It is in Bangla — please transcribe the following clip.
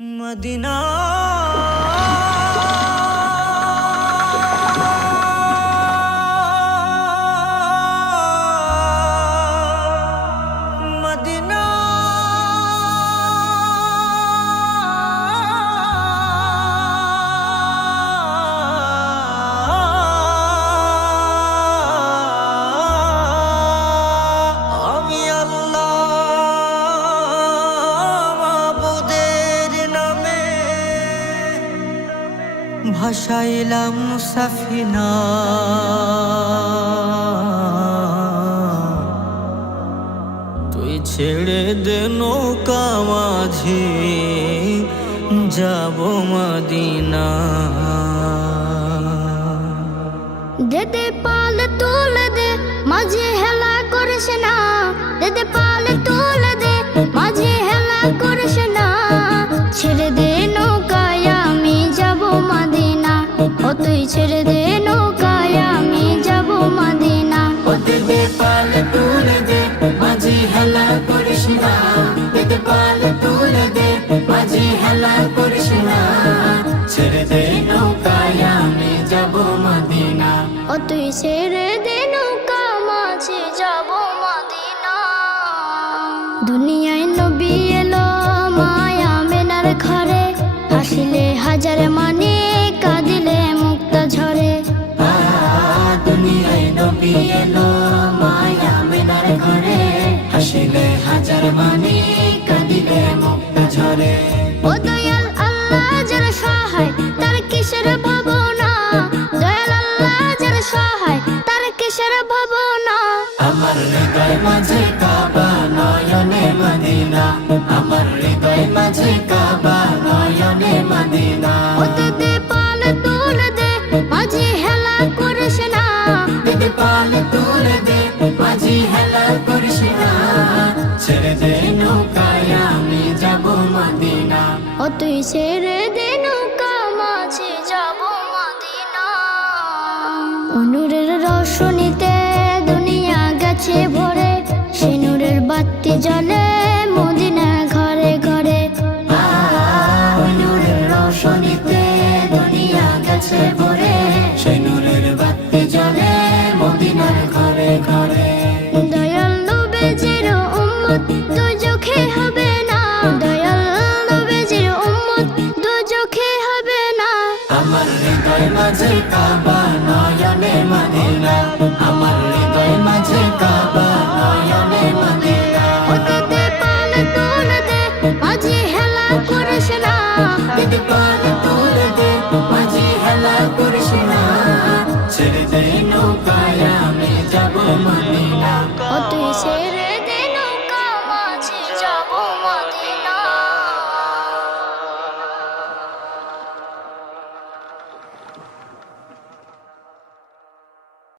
মদিনা মদিনা আমি আল্লাহ মাবুদের নামে ভাসাইলাম সাফিনা, তুই ছেড়ে দে নৌকা মাঝি যাব মদিনা। দেদে পাল তুলে দে মাঝে হেলা করিস না, দেদে পাল তুলে দে মাঝে হেলা করিস না। ছেড়ে দে নৌকায় আমি যাব মদিনা, ও তুই ছেড়ে দে নৌকায় আমি যাব মদিনা। ও দেদে পাল তুলে দে মাঝি হেলা করিস না, দেদে পাল তুলে দে মাঝি হেলা করিস না। ছেড়ে দে নৌকায় আমি যাব মদিনা, ও তুই ছেড়ে দে নৌকা মাঝে যাব মদিনা। দুনিয়ায় নবী এলো মায়া মেনার ঘরে, হাসিলে হাজার মানে কাঁদিলে মুক্তা ঝরে। দুনিয়ায় নবী এলো মায়া মেনার ঘরে, হাসিলে হাজার মানে কাঁদিলে মুক্তা ঝরে। ও দয়াল আল্লাহ যার সহায় তার কিসের ভাবনা, দয়াল আল্লাহ যার সহায় তার কিসের ভাবনা। আমার হৃদয় মাঝে কাবা নয়নে মদিনা, আমার হৃদয় মাঝে কাবা নয়নে মদিনা। ও দেদে পাল তুলে দে মাঝে হেলা করিস না, দেদে পাল তুলে দে মাঝি হেলা করিস না। ছেড়ে দে নৌকায় আমি যাব মদিনা, ও তুই ছেড়ে দে নৌকা মাঝে যাব মদিনা। নূরের রোশনীতে দুনিয়া গেছে ভরে, সে নূরের বাতি জ্বলে মদিনা ঘরে ঘরে। নূরের রোশনীতে দুনিয়া গেছে ভরে, সেই নূরের বাতি জ্বলে মদিনার ঘরে ঘরে। দয়াল নবীজির উম্মত দুজখে হবে না, দয়াল নবীজির উম্মত দুজখে হবে না। আমার হৃদয় মাঝে কাবা নয়নে মদিনা, আমার হৃদয় মাঝে কাবা নয়নে মদিনা। ও দেদে পাল তুলে দে মাঝে হেলা করিস না, দেদে পাল তুলে দে মাঝি হেলা করিস না। ছেড়ে দে নৌকায় আমি যাব মদিনা,